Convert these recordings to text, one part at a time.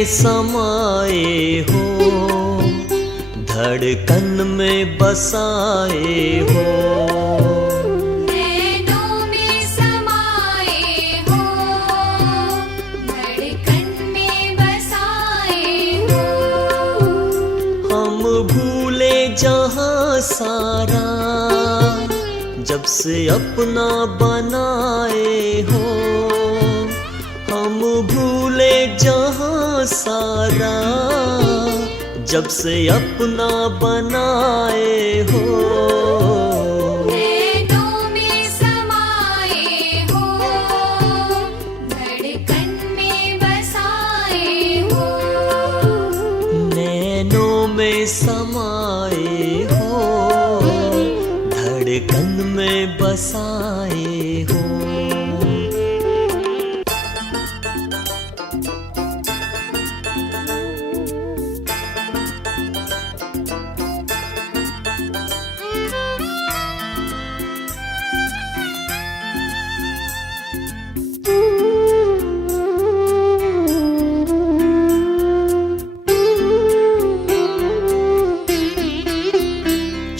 में समाए हो, धड़कन में बसाए हो। नैनों में समाए हो, धड़कन में बसाए हो। हम भूले जहाँ सारा, जब से अपना बनाए हो। हम भूले जहाँ सारा, जब से अपना बनाए हो। नैनों में समाए हो, धड़कन में बसाए हो। नैनों में समाए हो, धड़कन में बसाए हो।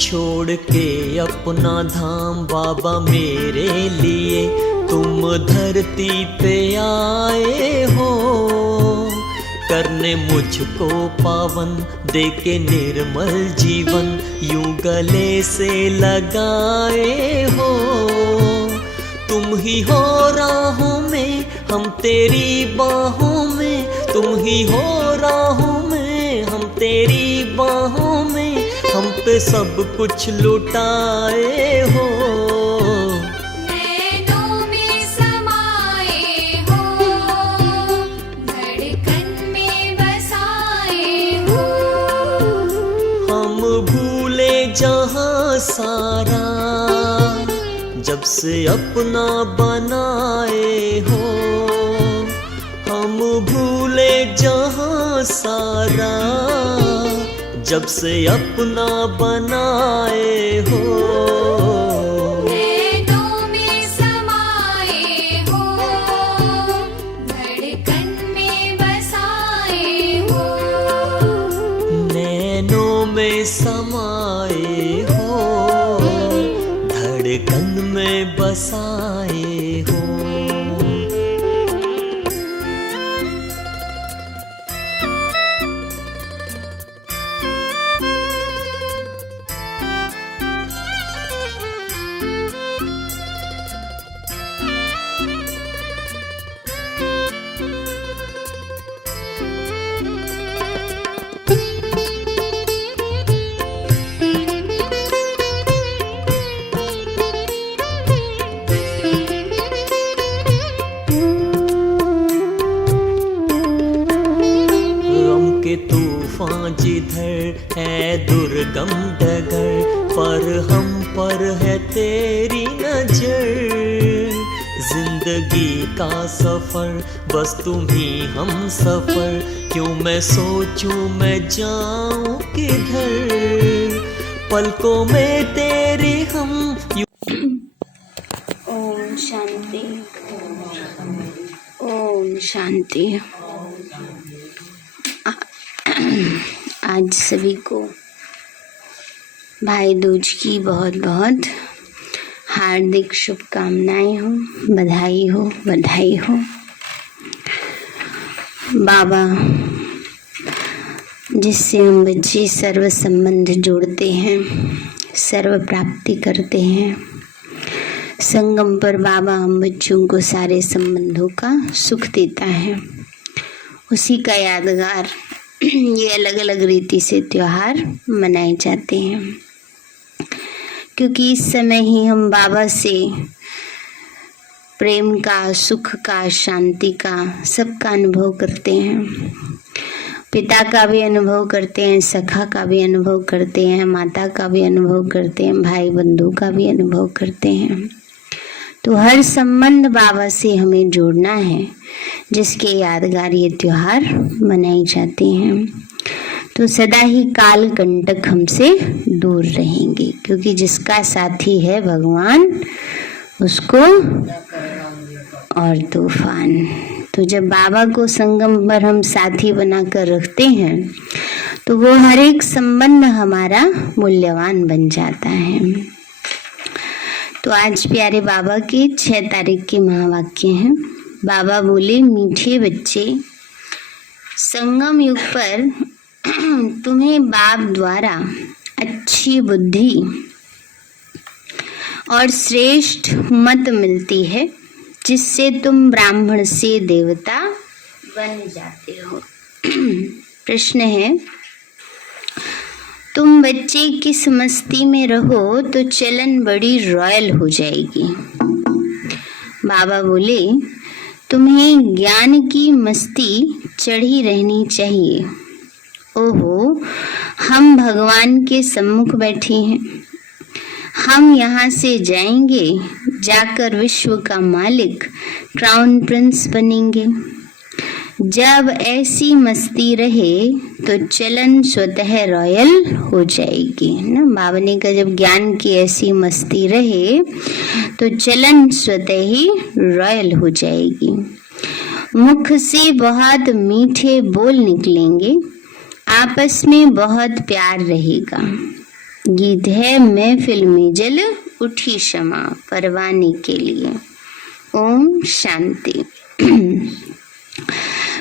छोड़ के अपना धाम बाबा मेरे लिए तुम धरती पे आए हो। करने मुझको पावन देके निर्मल जीवन यूं गले से लगाए हो। तुम ही हो राहों में, हम तेरी बाहों में। तुम ही हो राहों में, हम तेरी बाहों में। हम पे सब कुछ लुटाए हो। नैनों में समाए हो, धड़कन में बसाए हो। हम भूले जहाँ सारा, जब से अपना बनाए हो। हम भूले जहाँ सारा, जब से अपना बनाए हो। नैनों में समाए हो, धड़कन में बसाए हो। नैनों में समाए हो, धड़कन में बसाए हो। तूफान जिधर है दुर्गम डगर, पर हम पर है तेरी नजर। जिंदगी का सफर बस तुम ही हम सफर, क्यों मैं सोचूं मैं जाऊं किधर। पलकों में तेरे हम। ओम शांति, ओम शांति। आज सभी को भाई दूज की बहुत बहुत हार्दिक शुभकामनाएं हो, बधाई हो, बधाई हो। बाबा जिससे हम बच्चे सर्व संबंध जोड़ते हैं, सर्व प्राप्ति करते हैं। संगम पर बाबा हम बच्चों को सारे संबंधों का सुख देता है। उसी का यादगार ये अलग अलग रीति से त्योहार मनाए जाते हैं, क्योंकि इस समय ही हम बाबा से प्रेम का, सुख का, शांति का, सबका अनुभव करते हैं। पिता का भी अनुभव करते हैं, सखा का भी अनुभव करते हैं, माता का भी अनुभव करते हैं, भाई बंधु का भी अनुभव करते हैं। तो हर संबंध बाबा से हमें जोड़ना है, जिसके यादगार ये त्योहार मनाए जाते हैं। तो सदा ही काल कंटक हमसे दूर रहेंगे, क्योंकि जिसका साथी है भगवान उसको और तूफान। तो जब बाबा को संगम पर हम साथी बनाकर रखते हैं तो वो हर एक संबंध हमारा मूल्यवान बन जाता है। तो आज प्यारे बाबा के 6 तारीख के महावाक्य हैं। बाबा बोले, मीठे बच्चे, संगम युग पर तुम्हें बाप द्वारा अच्छी बुद्धि और श्रेष्ठ मत मिलती है, जिससे तुम ब्राह्मण से देवता बन जाते हो। प्रश्न है, तुम बच्चे किस मस्ती में रहो तो चलन बड़ी रॉयल हो जाएगी। बाबा बोले, तुम्हें ज्ञान की मस्ती चढ़ी रहनी चाहिए। ओहो, हम भगवान के सम्मुख बैठे हैं, हम यहाँ से जाएंगे, जाकर विश्व का मालिक क्राउन प्रिंस बनेंगे। जब ऐसी मस्ती रहे तो चलन स्वतः रॉयल हो जाएगी ना। बाबा ने कहा, जब ज्ञान की ऐसी मस्ती रहे तो चलन स्वतः ही रॉयल हो जाएगी। मुख से बहुत मीठे बोल निकलेंगे, आपस में बहुत प्यार रहेगा। गीत है, महफिल में जल उठी क्षमा परवाने के लिए। ओम शांति।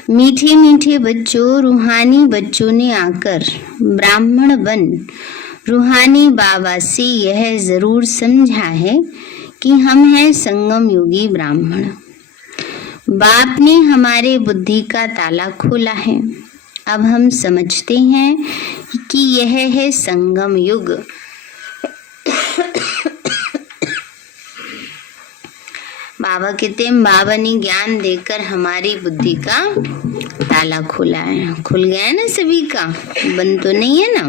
मीठे मीठे बच्चों, रूहानी बच्चों ने आकर ब्राह्मण बन रूहानी बाबा से यह जरूर समझा है कि हम हैं संगम युगी ब्राह्मण। बाप ने हमारे बुद्धि का ताला खोला है। अब हम समझते हैं कि यह है संगम युग। बाबा कहते हैं, बाबा ने ज्ञान देकर हमारी बुद्धि का ताला खोला है। खुल गया है ना सभी का, बंद तो नहीं है ना।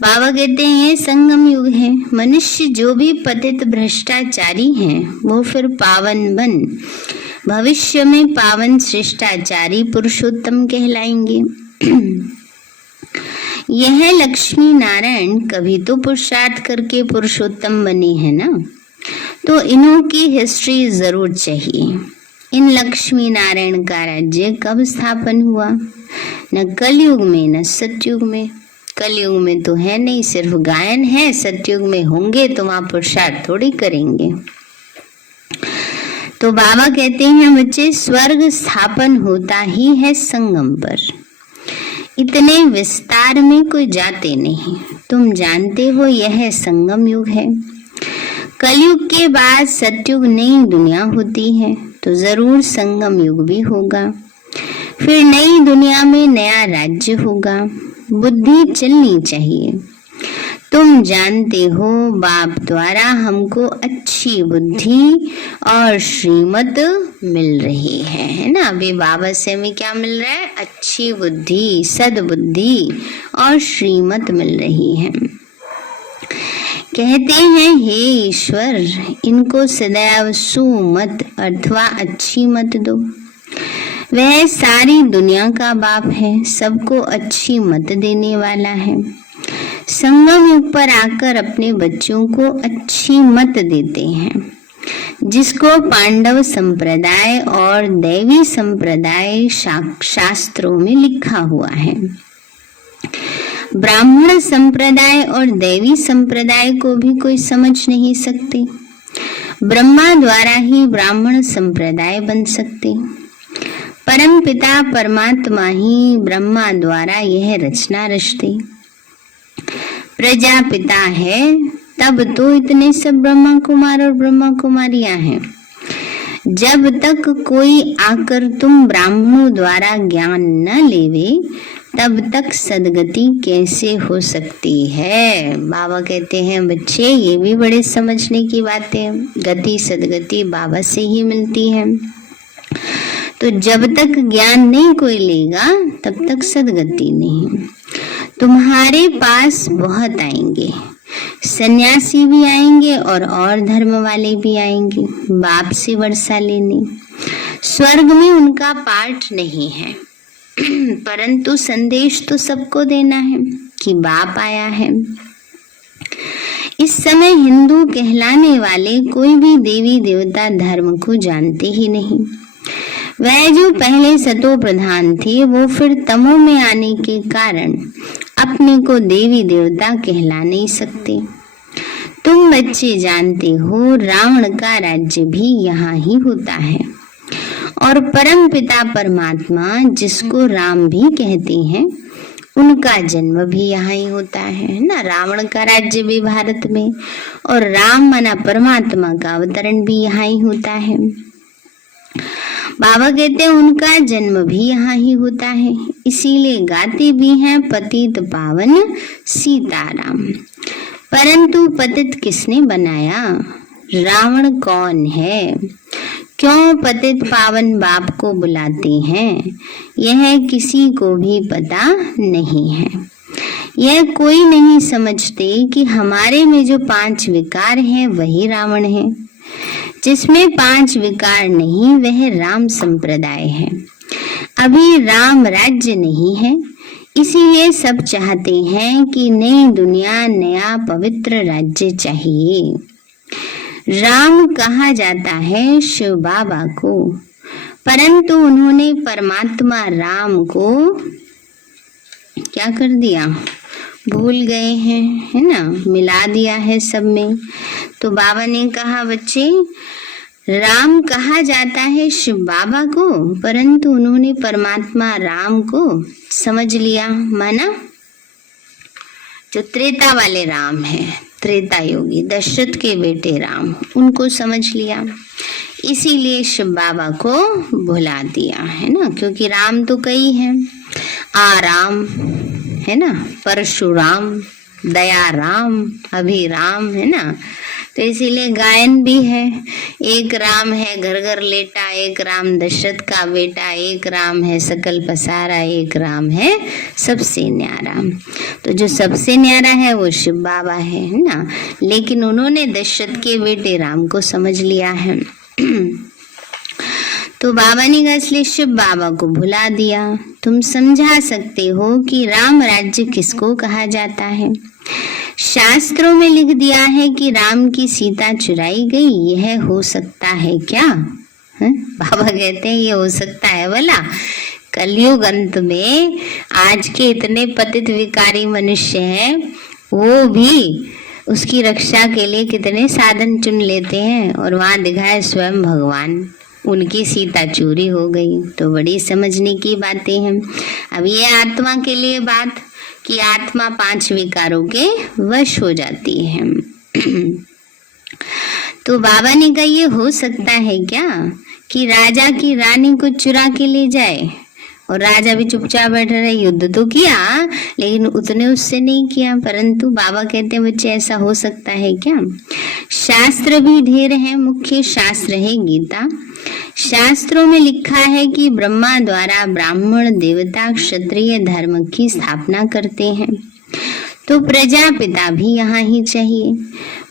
बाबा कहते हैं, ये संगम युग है। मनुष्य जो भी पतित भ्रष्टाचारी हैं, वो फिर पावन बन भविष्य में पावन शिष्टाचारी पुरुषोत्तम कहलाएंगे। यह लक्ष्मी नारायण कभी तो पुरुषार्थ करके पुरुषोत्तम बने हैं ना, तो इन्हों की हिस्ट्री जरूर चाहिए। इन लक्ष्मी नारायण का राज्य कब स्थापन हुआ? न कलयुग में न सतयुग में। कलयुग में तो है नहीं, सिर्फ गायन है। सतयुग में होंगे तो वहां पुरुषार्थ थोड़ी करेंगे। तो बाबा कहते हैं, बच्चे, स्वर्ग स्थापन होता ही है संगम पर। इतने विस्तार में कोई जाते नहीं। तुम जानते हो यह संगम युग है। कलयुग के बाद सतयुग नई दुनिया होती है, तो जरूर संगम युग भी होगा। फिर नई दुनिया में नया राज्य होगा। बुद्धि चलनी चाहिए। तुम जानते हो बाप द्वारा हमको अच्छी बुद्धि और श्रीमत मिल रही है ना। अभी बाबा से हमें क्या मिल रहा है? अच्छी बुद्धि, सद्बुद्धि और श्रीमत मिल रही है। कहते हैं, हे ईश्वर, इनको सदैव सुमत अथवा अच्छी मत दो। वह सारी दुनिया का बाप है, सबको अच्छी मत देने वाला है। संगम युग पर आकर अपने बच्चों को अच्छी मत देते हैं, जिसको पांडव संप्रदाय और दैवी संप्रदाय शास्त्रों में लिखा हुआ है। ब्राह्मण संप्रदाय और दैवी संप्रदाय को भी कोई समझ नहीं सकते। ब्रह्मा द्वारा ही ब्राह्मण संप्रदाय बन सकते। परम पिता परमात्मा ही ब्रह्मा द्वारा यह रचना रचते। प्रजापिता है, तब तो इतने सब ब्रह्मा कुमार और ब्रह्मा कुमारियां हैं। जब तक कोई आकर तुम ब्राह्मणों द्वारा ज्ञान न लेवे, तब तक सदगति कैसे हो सकती है? बाबा कहते हैं, बच्चे, ये भी बड़े समझने की बात है। गति सदगति बाबा से ही मिलती है। तो जब तक ज्ञान नहीं कोई लेगा, तब तक सदगति नहीं। तुम्हारे पास बहुत आएंगे, सन्यासी भी आएंगे और धर्म वाले भी आएंगे बाप से वर्षा लेने। स्वर्ग में उनका पाठ नहीं है, परंतु संदेश तो सबको देना है कि बाप आया है। इस समय हिंदू कहलाने वाले कोई भी देवी देवता धर्म को जानते ही नहीं। वह जो पहले सतो प्रधान थे वो फिर तमो में आने के कारण अपने को देवी देवता कहला नहीं सकते। तुम बच्चे जानते हो रावण का राज्य भी यहाँ ही होता है और परम पिता परमात्मा जिसको राम भी कहते हैं उनका जन्म भी यहाँ ही होता है ना। रावण का राज्य भी भारत में और राम माना परमात्मा का अवतरण भी यहाँ ही होता है। बाबा कहते हैं उनका जन्म भी यहाँ ही होता है, इसीलिए गाते भी हैं पतित पावन सीताराम। परंतु पतित किसने बनाया? रावण कौन है? क्यों पतित पावन बाप को बुलाते हैं? यह किसी को भी पता नहीं है। यह कोई नहीं समझते कि हमारे में जो 5 विकार हैं वही रावण है। जिसमें 5 विकार नहीं वह राम संप्रदाय है। अभी राम राज्य नहीं है, इसीलिए सब चाहते हैं कि नई दुनिया नया पवित्र राज्य चाहिए। राम कहा जाता है शिव बाबा को, परंतु उन्होंने परमात्मा राम को क्या कर दिया? भूल गए हैं, है ना, मिला दिया है सब में। तो बाबा ने कहा बच्चे राम कहा जाता है शिव बाबा को, परंतु उन्होंने परमात्मा राम को समझ लिया, माना जो त्रेता वाले राम है, त्रेता योगी दशरथ के बेटे राम, उनको समझ लिया, इसीलिए शिव बाबा को भुला दिया, है ना। क्योंकि राम तो कई हैं, आराम है ना, परशुराम, दया राम, अभिराम, है ना। तो इसीलिए गायन भी है, एक राम है घर घर लेटा, एक राम दशरथ का बेटा, एक राम है सकल पसारा, एक राम है सबसे न्यारा। तो जो सबसे न्यारा है वो शिव बाबा है ना। लेकिन उन्होंने दशरथ के बेटे राम को समझ लिया है। तो बाबा ने कहा इसलिए शिव बाबा को भुला दिया। तुम समझा सकते हो कि राम राज्य किसको कहा जाता है। शास्त्रों में लिख दिया है कि राम की सीता चुराई गई, यह हो सकता है क्या? बाबा कहते हैं ये हो सकता है भला? कलयुग अंत में आज के इतने पतित विकारी मनुष्य हैं, वो भी उसकी रक्षा के लिए कितने साधन चुन लेते हैं, और वहां दिखाए स्वयं भगवान, उनकी सीता चोरी हो गई। तो बड़ी समझने की बातें हैं। अब ये आत्मा के लिए बात कि आत्मा 5 विकारों के वश हो जाती है। तो बाबा ने कहा ये हो सकता है क्या कि राजा की रानी को चुरा के ले जाए, और राजा भी चुपचाप बैठा रहे। युद्ध तो किया लेकिन उतने उससे नहीं किया। परंतु बाबा कहते हैं बच्चे ऐसा हो सकता है क्या? शास्त्र भी ढेर है, मुख्य शास्त्र है गीता। शास्त्रों में लिखा है कि ब्रह्मा द्वारा ब्राह्मण देवता क्षत्रिय धर्म की स्थापना करते हैं, तो प्रजापिता भी यहाँ ही चाहिए।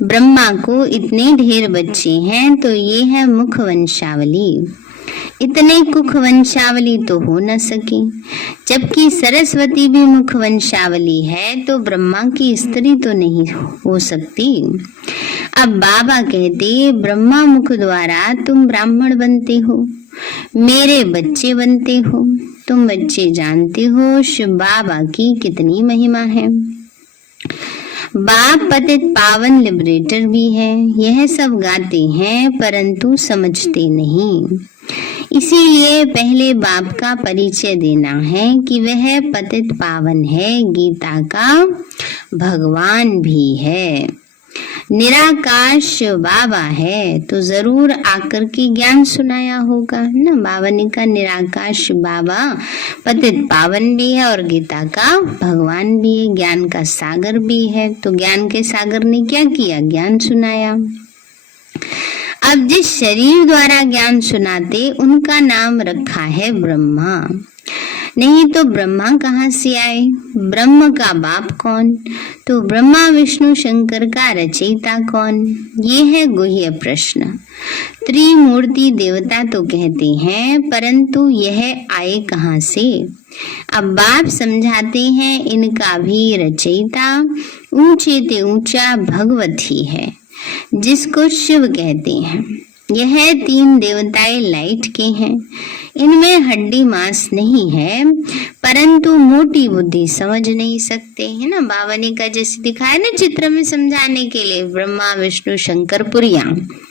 ब्रह्मा को इतने ढेर बच्चे हैं तो ये है मुख वंशावली। इतने कुख वंशावली तो हो न सके, जबकि सरस्वती भी मुख वंशावली है, तो ब्रह्मा की स्त्री तो नहीं हो सकती। अब बाबा कहते ब्रह्मा मुख द्वारा तुम ब्राह्मण बनते हो, मेरे बच्चे बनते हो। तुम बच्चे जानते हो शिव बाबा की कितनी महिमा है। बाप पतित पावन लिबरेटर भी है, यह सब गाते हैं परंतु समझते नहीं। इसीलिए पहले बाप का परिचय देना है कि वह पतित पावन है, गीता का भगवान भी है, निराकार शिव बाबा है। तो जरूर आकर के ज्ञान सुनाया होगा ना। बाबा ने कहा निराकार शिव बाबा पतित पावन भी है और गीता का भगवान भी है, ज्ञान का सागर भी है। तो ज्ञान के सागर ने क्या किया? ज्ञान सुनाया। अब जिस शरीर द्वारा ज्ञान सुनाते उनका नाम रखा है ब्रह्मा। नहीं तो ब्रह्मा कहाँ से आए? ब्रह्म का बाप कौन? तो ब्रह्मा विष्णु शंकर का रचयिता कौन? ये है गुह्य प्रश्न। त्रिमूर्ति देवता तो कहते हैं, परंतु यह आए कहाँ से? अब बाप समझाते हैं इनका भी रचयिता ऊंचे ते ऊंचा भगवत ही है, जिसको शिव कहते हैं। यह 3 देवताएं लाइट के हैं, इनमें हड्डी मांस नहीं है, परंतु मोटी बुद्धि समझ नहीं सकते, है ना। बाबा ने का जैसे दिखाया ना चित्र में समझाने के लिए, ब्रह्मा विष्णु शंकर पुरिया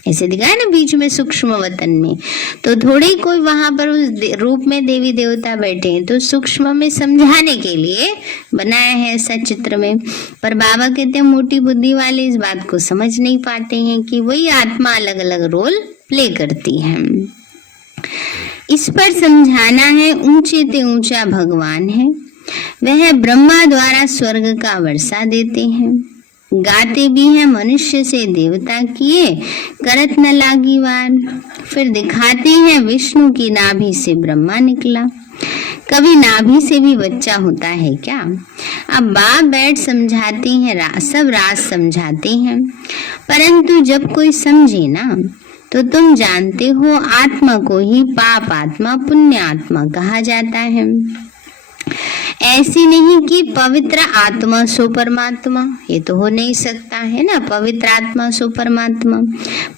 ऐसे दिखाया ना बीच में सूक्ष्म वतन में, तो थोड़ी कोई वहां पर उस रूप में देवी देवता बैठे हैं, तो सूक्ष्म में समझाने के लिए बनाया है ऐसा चित्र में। पर बाबा कहते हैं मोटी बुद्धि वाले इस बात को समझ नहीं पाते हैं कि वही आत्मा अलग अलग रोल प्ले करती है। इस पर समझाना है, ऊंचे ते ऊंचा भगवान है, वह ब्रह्मा द्वारा स्वर्ग का वर्षा देते हैं। गाते भी हैं मनुष्य से देवता किए, करत न लागी वार। फिर दिखाते हैं विष्णु की नाभि से ब्रह्मा निकला। कभी नाभि से भी बच्चा होता है क्या? अब बाप बैठ समझाते हैं, सब राज समझाते हैं, परंतु जब कोई समझे ना तो तुम जानते हो आत्मा को ही पाप आत्मा पुण्य आत्मा कहा जाता है। ऐसी नहीं कि पवित्र आत्मा सो परमात्मा, ये तो हो नहीं सकता है ना। पवित्र आत्मा सो परमात्मा,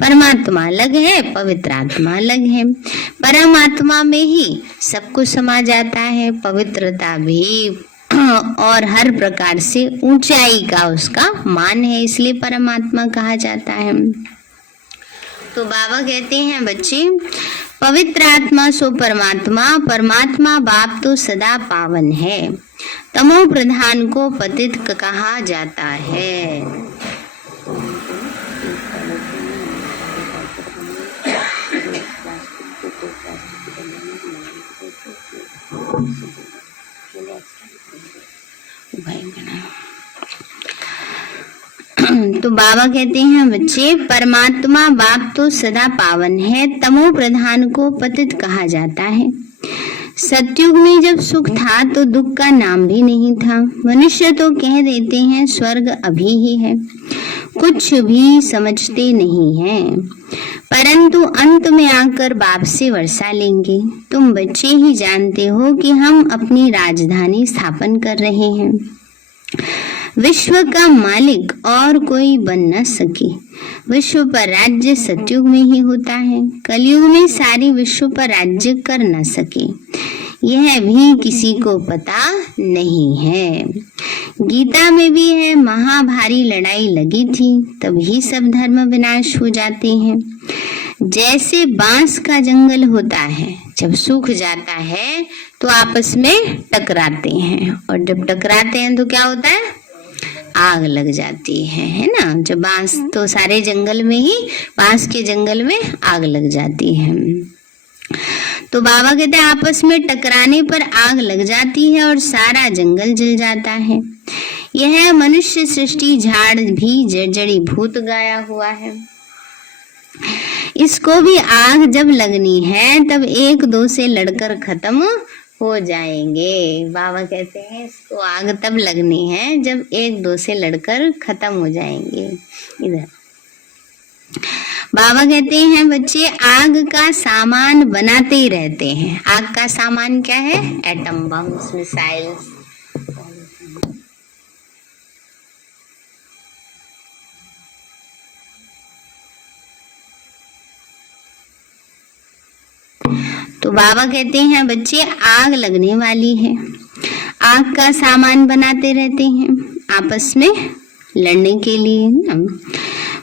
परमात्मा अलग है, पवित्र आत्मा अलग है। परमात्मा में ही सब कुछ समा जाता है, पवित्रता भी और हर प्रकार से ऊंचाई का उसका मान है, इसलिए परमात्मा कहा जाता है। तो बाबा कहते हैं बच्चे, पवित्र आत्मा सो परमात्मा, परमात्मा बाप तो सदा पावन है, तमो प्रधान को पतित कहा जाता है। तो बाबा कहते हैं बच्चे, परमात्मा बाप तो सदा पावन है, तमो प्रधान को पतित कहा जाता है। सतयुग में जब सुख था तो दुख का नाम भी नहीं था। मनुष्य तो कह देते हैं स्वर्ग अभी ही है, कुछ भी समझते नहीं हैं, परंतु अंत में आकर बाप से वर्षा लेंगे। तुम बच्चे ही जानते हो कि हम अपनी राजधानी स्थापन कर रहे हैं। विश्व का मालिक और कोई बन न सके। विश्व पर राज्य सतयुग में ही होता है, कलयुग में सारी विश्व पर राज्य कर न सके, यह भी किसी को पता नहीं है। गीता में भी है, महाभारी लड़ाई लगी थी तभी सब धर्म विनाश हो जाते हैं। जैसे बांस का जंगल होता है, जब सूख जाता है तो आपस में टकराते हैं, और जब टकराते हैं तो क्या होता है, आग लग जाती है ना। जब बांस, तो सारे जंगल में ही, बांस के जंगल में आग लग जाती है। तो बाबा कहते हैं आपस में टकराने पर आग लग जाती है और सारा जंगल जल जाता है। यह मनुष्य सृष्टि झाड़ भी जड़ी भूत गाया हुआ है। इसको भी आग जब लगनी है तब 1-2 से लड़कर खत्म हो जाएंगे। बाबा कहते हैं इसको आग तब लगनी है जब 1-2 से लड़कर खत्म हो जाएंगे। इधर बाबा कहते हैं बच्चे, आग का सामान बनाते ही रहते हैं। आग का सामान क्या है? Atom bombs, missiles. तो बाबा कहते हैं बच्चे, आग लगने वाली है, आग का सामान बनाते रहते हैं आपस में लड़ने के लिए ना।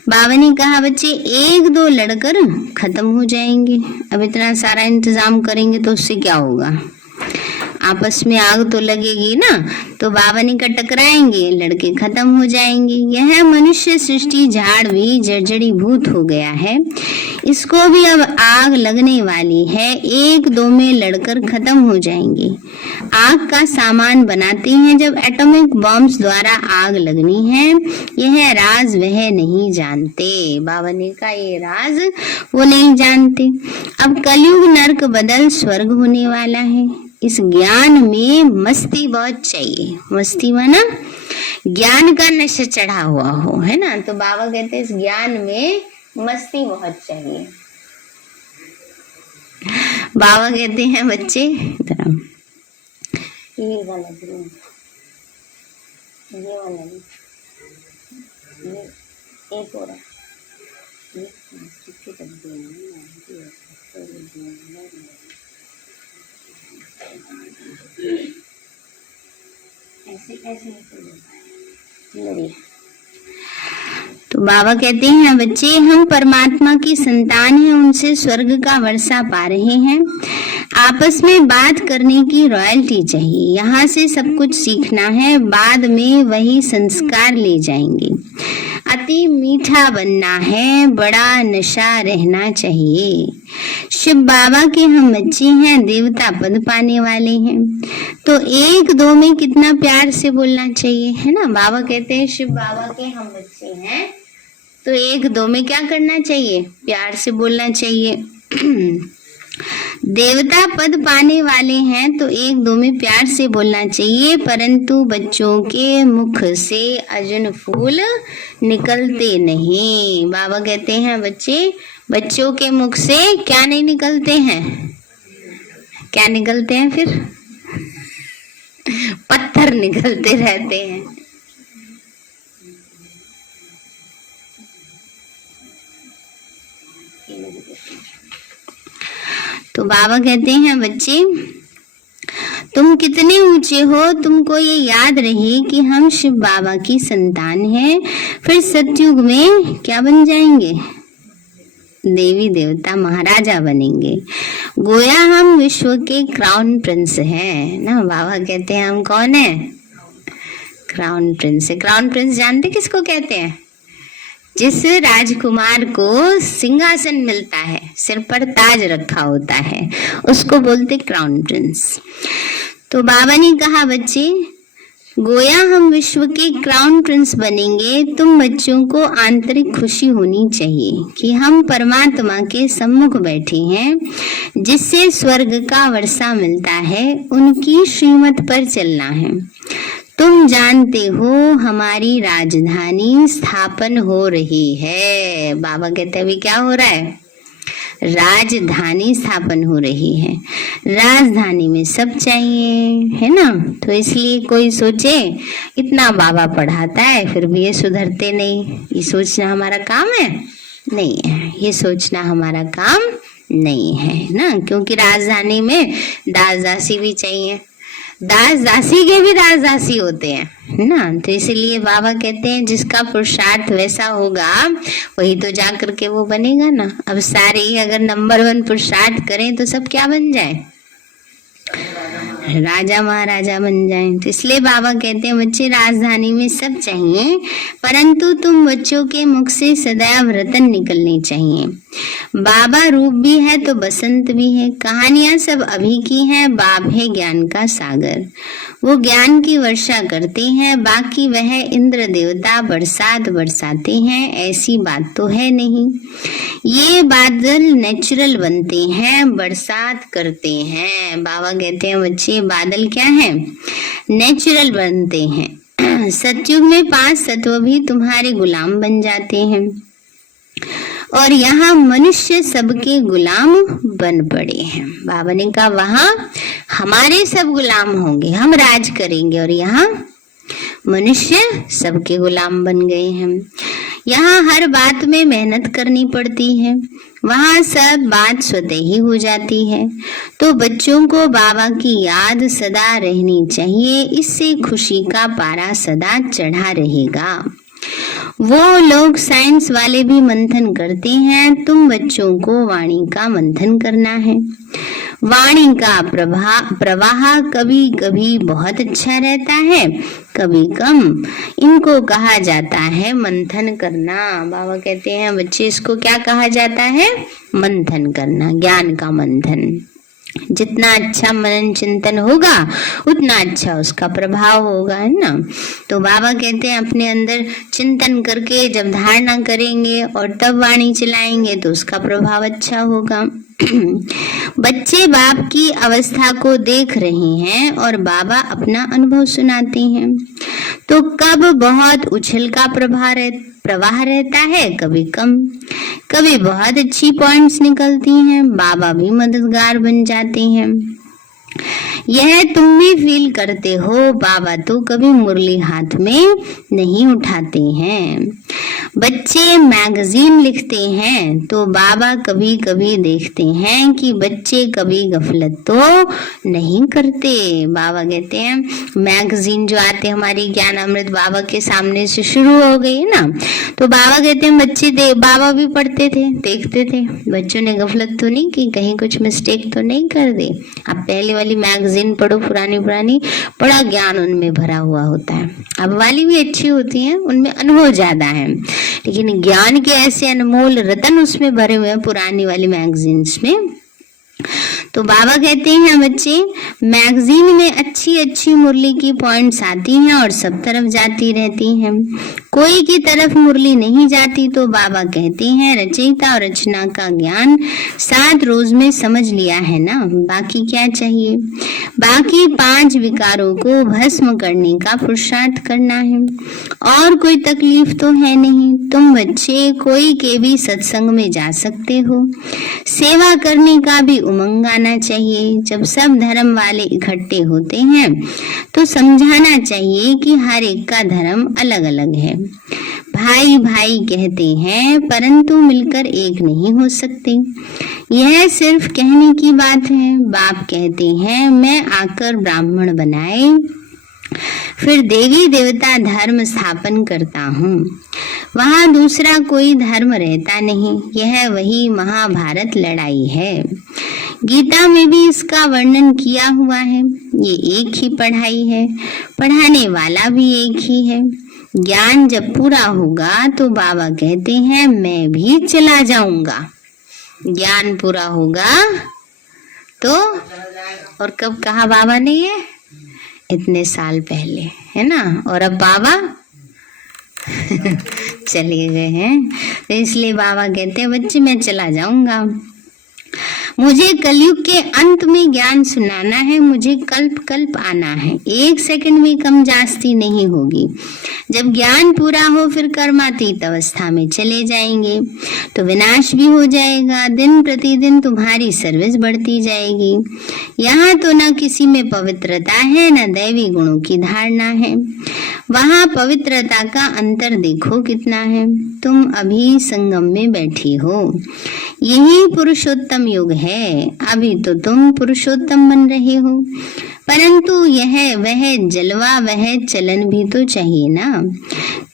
बाबा ने कहा बच्चे 1-2 लड़कर खत्म हो जाएंगे। अब इतना सारा इंतजाम करेंगे तो उससे क्या होगा, आपस में आग तो लगेगी ना। तो बाबा ने कहा टकराएंगे, लड़के खत्म हो जाएंगे। यह मनुष्य सृष्टि झाड़ भी जर्जरी भूत हो गया है, इसको भी अब आग लगने वाली है, 1-2 में लड़कर खत्म हो जाएंगे। आग का सामान बनाते हैं जब एटॉमिक बॉम्ब्स द्वारा आग लगनी है। यह राज वह नहीं जानते। बाबा ने कहा ये राज वो नहीं जानते। अब कलयुग नरक बदल स्वर्ग होने वाला है। इस ज्ञान में मस्ती बहुत चाहिए। मस्ती माना ज्ञान का नशा चढ़ा हुआ हो, है ना। तो बाबा कहते हैं इस ज्ञान में मस्ती बहुत चाहिए। बाबा कहते हैं बच्चे, ये वाला एक और ऐसे तो बाबा कहते हैं बच्चे हम परमात्मा की संतान हैं, उनसे स्वर्ग का वर्षा पा रहे हैं। आपस में बात करने की रॉयल्टी चाहिए, यहाँ से सब कुछ सीखना है, बाद में वही संस्कार ले जाएंगे। अति मीठा बनना है, बड़ा नशा रहना चाहिए। शिव बाबा के हम बच्चे हैं, देवता पद पाने वाले हैं, तो एक दो में कितना प्यार से बोलना चाहिए, है ना। बाबा कहते हैं शिव बाबा के हम बच्चे हैं, तो एक दो में क्या करना चाहिए, प्यार से बोलना चाहिए। देवता पद पाने वाले हैं तो एक दो में प्यार से बोलना चाहिए, परंतु बच्चों के मुख से अजन फूल निकलते नहीं। बाबा कहते हैं बच्चों के मुख से क्या नहीं निकलते हैं, क्या निकलते हैं फिर, पत्थर निकलते रहते हैं। तो बाबा कहते हैं बच्चे तुम कितने ऊंचे हो, तुमको ये याद रहे कि हम शिव बाबा की संतान हैं। फिर सतयुग में क्या बन जाएंगे, देवी देवता महाराजा बनेंगे। गोया हम विश्व के क्राउन प्रिंस हैं ना। बाबा कहते हैं हम कौन है, क्राउन प्रिंस। क्राउन प्रिंस जानते किसको कहते हैं, जिस राजकुमार को सिंहासन मिलता है, सिर पर ताज रखा होता है, उसको बोलते क्राउन प्रिंस। तो बाबा ने कहा बच्चे गोया हम विश्व के क्राउन प्रिंस बनेंगे। तुम बच्चों को आंतरिक खुशी होनी चाहिए कि हम परमात्मा के सम्मुख बैठे हैं, जिससे स्वर्ग का वर्षा मिलता है, उनकी श्रीमत पर चलना है। तुम जानते हो हमारी राजधानी स्थापन हो रही है। बाबा कहते हैं अभी क्या हो रहा है, राजधानी स्थापन हो रही है। राजधानी में सब चाहिए, है ना। तो इसलिए कोई सोचे इतना बाबा पढ़ाता है फिर भी ये सुधरते नहीं, ये सोचना हमारा काम है, नहीं है, ये सोचना हमारा काम नहीं है ना। क्योंकि राजधानी में दास दासी भी चाहिए, दास दासी के भी दास दासी होते हैं ना। तो इसीलिए बाबा कहते हैं जिसका पुरुषार्थ वैसा होगा वही तो जा करके वो बनेगा ना। अब सारे ही अगर नंबर 1 पुरुषार्थ करें तो सब क्या बन जाए, राजा महाराजा बन जाए। तो इसलिए बाबा कहते हैं बच्चे राजधानी में सब चाहिए, परंतु तुम बच्चों के मुख से सदैव रतन निकलने चाहिए। बाबा रूप भी है तो बसंत भी है, कहानियां सब अभी की हैं, बाप है ज्ञान का सागर। वो ज्ञान की वर्षा करते हैं, बाकी वह इंद्र देवता बरसात बरसाते हैं, ऐसी बात तो है नहीं। ये बादल नेचुरल बनते हैं, बरसात करते हैं। बाबा कहते हैं बच्चे बादल क्या है, नेचुरल बनते हैं। सतयुग में 5 तत्व भी तुम्हारे गुलाम बन जाते हैं, और यहाँ मनुष्य सबके गुलाम बन पड़े हैं। बाबा ने कहा वहां हमारे सब गुलाम होंगे, हम राज करेंगे, और यहाँ मनुष्य सबके गुलाम बन गए हैं। यहाँ हर बात में मेहनत करनी पड़ती है, वहाँ सब बात स्वतः ही हो जाती है। तो बच्चों को बाबा की याद सदा रहनी चाहिए, इससे खुशी का पारा सदा चढ़ा रहेगा। वो लोग साइंस वाले भी मंथन करते हैं, तुम बच्चों को वाणी का मंथन करना है। वाणी का प्रवाह कभी कभी बहुत अच्छा रहता है, कभी कम। इनको कहा जाता है मंथन करना। बाबा कहते हैं बच्चे इसको क्या कहा जाता है, मंथन करना, ज्ञान का मंथन। जितना अच्छा मनन चिंतन होगा उतना अच्छा उसका प्रभाव होगा, है ना। तो बाबा कहते हैं अपने अंदर चिंतन करके जब धारणा करेंगे और तब वाणी चलाएंगे तो उसका प्रभाव अच्छा होगा। बच्चे बाप की अवस्था को देख रहे हैं और बाबा अपना अनुभव सुनाते हैं। तो कब बहुत उछल का प्रवाह रहता है, कभी कम, कभी बहुत अच्छी पॉइंट्स निकलती हैं, बाबा भी मददगार बन जाते हैं। यह तुम भी फील करते हो, बाबा तो कभी मुरली हाथ में नहीं उठाते हैं। बच्चे मैगजीन लिखते हैं तो बाबा कभी कभी देखते हैं कि बच्चे कभी गफलत तो नहीं करते। बाबा कहते हैं मैगजीन जो आते हमारी ज्ञान अमृत बाबा के सामने से शुरू हो गई ना, तो बाबा कहते हैं बच्चे बाबा भी पढ़ते थे, देखते थे, बच्चों ने गफलत तो नहीं की, कहीं कुछ मिस्टेक तो नहीं कर दे। आप पहले वाली मैगजीन पढ़ो, पुरानी पुरानी, बड़ा ज्ञान उनमें भरा हुआ होता है। अब वाली भी अच्छी होती हैं, उनमें अनुभव ज्यादा है, लेकिन ज्ञान के ऐसे अनमोल रतन उसमें भरे हुए हैं पुरानी वाली मैगजीन्स में। तो बाबा कहते हैं बच्चे मैगजीन में अच्छी अच्छी मुरली की पॉइंट्स आती हैं और सब तरफ जाती रहती हैं, कोई की तरफ मुरली नहीं जाती। तो बाबा कहते हैं रचयिता और रचना का ज्ञान 7 रोज में समझ लिया है ना, बाकी क्या चाहिए? बाकी 5 विकारों को भस्म करने का पुरुषार्थ करना है, और कोई तकलीफ तो है नहीं। तुम बच्चे कोई के भी सत्संग में जा सकते हो, सेवा करने का भी उमंग आना चाहिए। जब सब धर्म वाले इकट्ठे होते हैं तो समझाना चाहिए कि हर एक का धर्म अलग अलग है। भाई भाई कहते हैं परंतु मिलकर एक नहीं हो सकते, यह सिर्फ कहने की बात है। बाप कहते हैं मैं आकर ब्राह्मण बनाए फिर देवी देवता धर्म स्थापन करता हूँ, वहाँ दूसरा कोई धर्म रहता नहीं। यह वही महाभारत लड़ाई है, गीता में भी इसका वर्णन किया हुआ है। ये एक ही पढ़ाई है, पढ़ाने वाला भी एक ही है। ज्ञान जब पूरा होगा तो बाबा कहते हैं मैं भी चला जाऊंगा। ज्ञान पूरा होगा तो, और कब कहा बाबा ने ये? इतने साल पहले, है ना। और अब बाबा चले गए हैं, तो इसलिए बाबा कहते हैं बच्चे मैं चला जाऊंगा, मुझे कलयुग के अंत में ज्ञान सुनाना है, मुझे कल्प कल्प आना है, 1 सेकंड में कम जास्ती नहीं होगी। जब ज्ञान पूरा हो फिर कर्मातीत अवस्था में चले जाएंगे तो विनाश भी हो जाएगा। दिन प्रतिदिन तुम्हारी सर्विस बढ़ती जाएगी। यहाँ तो न किसी में पवित्रता है न दैवी गुणों की धारणा है, वहाँ पवित्रता का अंतर देखो कितना है। तुम अभी संगम में बैठी हो, यही पुरुषोत्तम युग है। अभी तो तुम पुरुषोत्तम बन रहे हो, परंतु यह वह जलवा वह चलन भी तो चाहिए ना।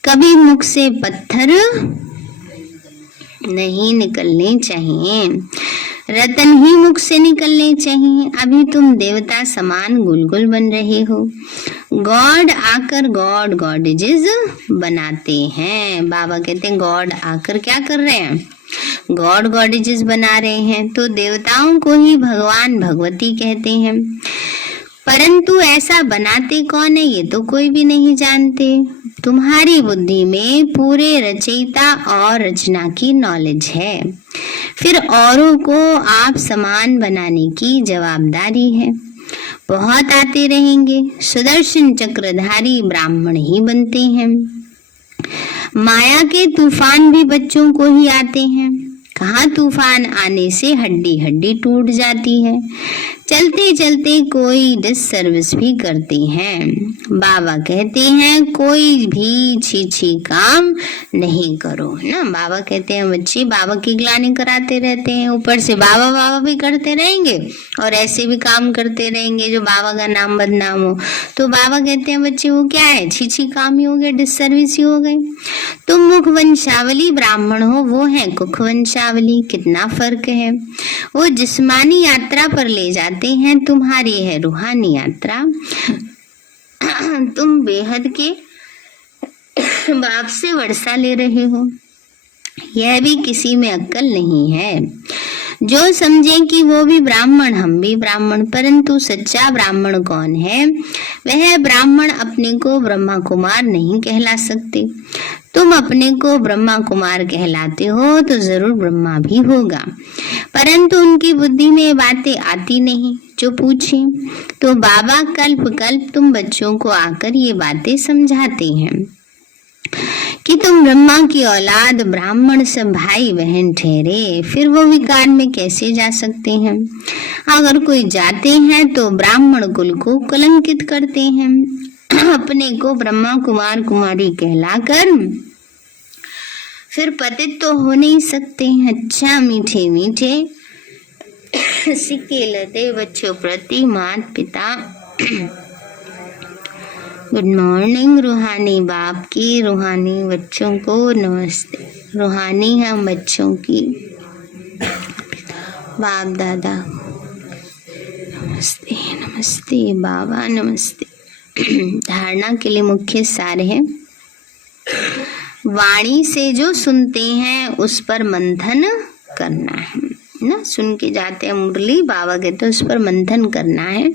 कभी मुख से पत्थर नहीं निकलने चाहिए, रतन ही मुख से निकलने चाहिए। अभी तुम देवता समान गुलगुल बन रहे हो, गॉड आकर गॉड गॉडेजेस बनाते हैं। बाबा कहते हैं गॉड आकर क्या कर रहे हैं? गॉड गॉडेजेस बना रहे हैं। तो देवताओं को ही भगवान भगवती कहते हैं, परंतु ऐसा बनाते कौन है ये तो कोई भी नहीं जानते। तुम्हारी बुद्धि में पूरे रचयिता और रचना की नॉलेज है, फिर औरों को आप समान बनाने की जवाबदारी है। बहुत आते रहेंगे, सुदर्शन चक्रधारी ब्राह्मण ही बनते हैं। माया के तूफान भी बच्चों को ही आते हैं। कहाँ तूफान आने से हड्डी हड्डी टूट जाती है, चलते चलते कोई डिससर्विस भी करते हैं। बाबा कहते हैं कोई भी छी काम नहीं करो, है ना। बाबा कहते हैं बच्चे बाबा की ग्लानि कराते रहते हैं, ऊपर से बाबा बाबा भी करते रहेंगे और ऐसे भी काम करते रहेंगे जो बाबा का नाम बदनाम हो। तो बाबा कहते हैं बच्चे वो क्या है? छी काम ही हो गए, डिससर्विस ही हो गए। तुम मुख वंशावली ब्राह्मण हो, वो है कुख वंशावली। कितना फर्क है। वो जिस्मानी यात्रा पर ले जाते हैं, तुम्हारी है रूहानी यात्रा। तुम बेहद के बाप से वर्षा ले रहे हो, यह भी किसी में अक्ल नहीं है। जो समझे कि वो भी ब्राह्मण हम भी ब्राह्मण, परंतु सच्चा ब्राह्मण कौन है? वह ब्राह्मण अपने को ब्रह्मा कुमार नहीं कहला सकते। तुम अपने को ब्रह्मा कुमार कहलाते हो तो जरूर ब्रह्मा भी होगा, परंतु उनकी बुद्धि में बातें आती नहीं जो पूछे। तो बाबा कल्प कल्प तुम बच्चों को आकर ये बातें समझाते हैं। कि तुम ब्रह्मा की औलाद, ब्राह्मण सब भाई बहन ठहरे, फिर वो विकार में कैसे जा सकते हैं? अगर कोई जाते हैं तो ब्राह्मण कुल को कलंकित करते हैं, अपने को ब्रह्मा कुमार कुमारी कहलाकर फिर पतित तो हो नहीं सकते। अच्छा मीठे मीठे सिक्के लते बच्चों प्रति माता पिता। गुड मॉर्निंग रूहानी बाप की, रूहानी बच्चों को नमस्ते। रूहानी हम बच्चों की बाप दादा नमस्ते, नमस्ते बाबा नमस्ते। धारणा के लिए मुख्य सार है, वाणी से जो सुनते हैं उस पर मंथन करना है ना। सुन के जाते हैं मुरली, बाबा कहते उस पर मंथन करना है।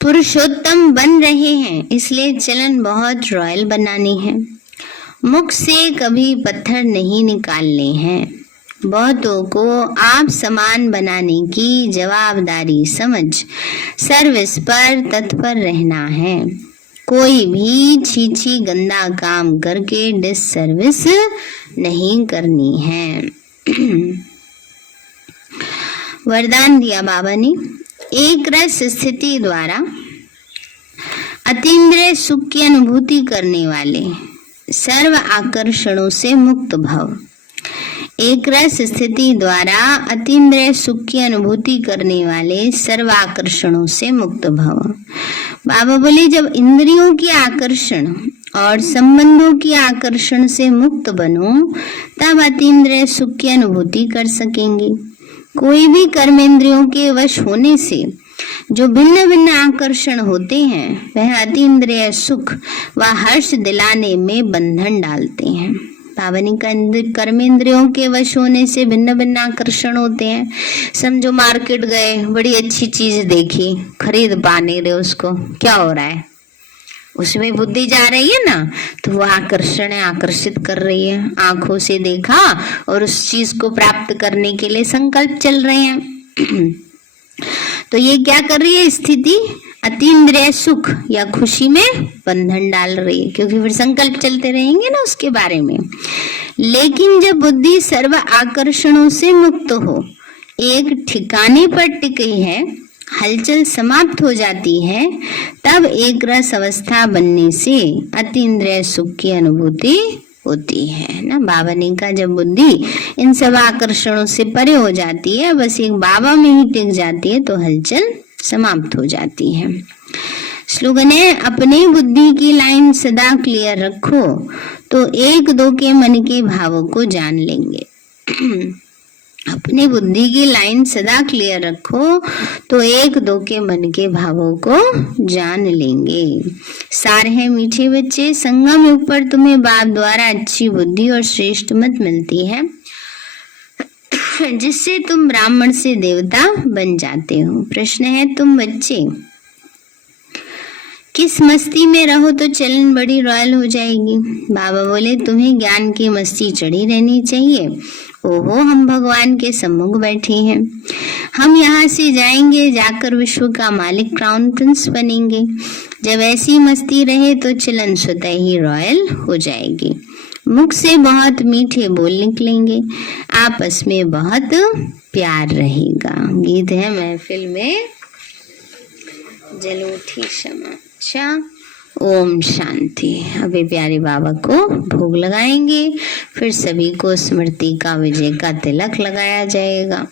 पुरुषोत्तम बन रहे हैं इसलिए चलन बहुत रॉयल बनानी है। मुख से कभी पत्थर नहीं निकालने हैं। बहुतों को आप समान बनाने की जवाबदारी समझ सर्विस पर तत्पर रहना है। कोई भी छीछी गंदा काम करके डिससर्विस नहीं करनी है। वरदान दिया बाबा ने, एक रस स्थिति द्वारा अतीन्द्रिय सुख की अनुभूति करने वाले सर्व आकर्षणों से मुक्त भव। एक रस स्थिति द्वारा अतीन्द्रिय सुख की अनुभूति करने वाले सर्व आकर्षणों से मुक्त भव। बाबा बोले जब इंद्रियों की आकर्षण और संबंधों की आकर्षण से मुक्त बनो तब अतीन्द्रिय सुख की अनुभूति कर सकेंगे। कोई भी कर्मेंद्रियों के वश होने से जो भिन्न भिन्न आकर्षण होते हैं वह अतीन्द्रिय सुख व हर्ष दिलाने में बंधन डालते हैं। बाबा ने कर्मेंद्रियों के वश होने से भिन्न भिन्न आकर्षण होते हैं। समझो मार्केट गए, बड़ी अच्छी चीज देखी, खरीद पा नहीं रहे उसको, क्या हो रहा है? उसमें बुद्धि जा रही है ना, तो वो आकर्षण है, आकर्षित कर रही है। आंखों से देखा और उस चीज को प्राप्त करने के लिए संकल्प चल रहे हैं। तो ये क्या कर रही है स्थिति? अतीन्द्रिय सुख या खुशी में बंधन डाल रही है, क्योंकि फिर संकल्प चलते रहेंगे ना उसके बारे में। लेकिन जब बुद्धि सर्व आकर्षणों से मुक्त हो, एक ठिकाने पर टिकी है, हलचल समाप्त हो जाती है, तब एक रस अवस्था बनने से अतीन्द्रिय सुख की अनुभूति होती है ना। बाबा ने कहा जब बुद्धि इन सब आकर्षणों से परे हो जाती है, बस एक बाबा में ही टिक जाती है, तो हलचल समाप्त हो जाती है। स्लोगन है, अपनी बुद्धि की लाइन सदा क्लियर रखो तो एक दो के मन के भावों को जान लेंगे। अपनी बुद्धि की लाइन सदा क्लियर रखो तो एक दो के मन के भावों को जान लेंगे। सार है मीठे बच्चे, संगम युग पर तुम्हें बाप द्वारा अच्छी बुद्धि और श्रेष्ठ मत मिलती है, जिससे तुम ब्राह्मण से देवता बन जाते हो। प्रश्न है, तुम बच्चे किस मस्ती में रहो तो चलन बड़ी रॉयल हो जाएगी? बाबा बोले तुम्हें ज्ञान की मस्ती चढ़ी रहनी चाहिए। ओहो, हम भगवान के सम्मुख बैठे हैं, हम यहाँ से जाएंगे, जाकर विश्व का मालिक क्राउन प्रिंस बनेंगे। जब ऐसी मस्ती रहे तो चलन स्वतः ही रॉयल हो जाएगी। मुख से बहुत मीठे बोल निकलेंगे, आपस में बहुत प्यार रहेगा। गीत है महफिल में जल उठी क्षमा। अच्छा, ओम शांति। अभी प्यारे बाबा को भोग लगाएंगे, फिर सभी को स्मृति का विजय का तिलक लगाया जाएगा।